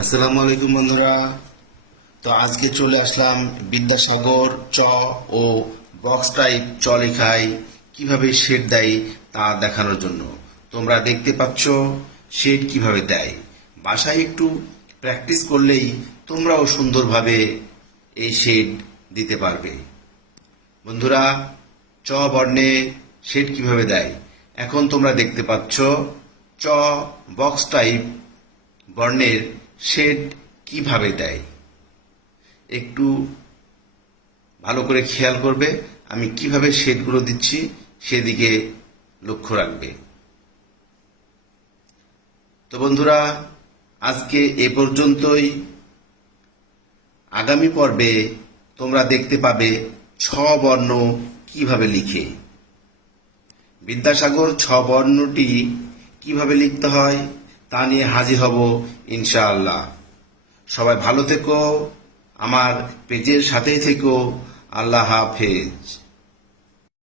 আসসালামু আলাইকুম বন্ধুরা। তো আজকে চলে আসলাম বিদ্যাসাগর চ ও বক্স টাইপ চ লেখায় কিভাবে শেড দেয় তা দেখানোর জন্য। তোমরা দেখতে পাচ্ছ শেড কিভাবে দেয়। বাসায় একটু প্র্যাকটিস করলেই তোমরাও সুন্দরভাবে এই শেড দিতে পারবে। বন্ধুরা, চ বর্ণে শেড কিভাবে দেয় এখন তোমরা দেখতে পাচ্ছ। চ বক্স টাইপ বর্ণের শেড কিভাবে দেয় একটু ভালো করে খেয়াল করবে। আমি কিভাবে শেডগুলো দিচ্ছি সেদিকে লক্ষ্য রাখবে। তো বন্ধুরা, আজকে এ পর্যন্তই। আগামী পর্বে তোমরা দেখতে পাবে ছ বর্ণ কিভাবে লিখে। বিদ্যাসাগর ছ বর্ণটি কিভাবে লিখতে হয় তা নিয়ে হাজির হব ইনশাআল্লাহ। সবাই ভালো থেকো, আমার পেজের সাথেই থেকো। আল্লাহ হাফেজ।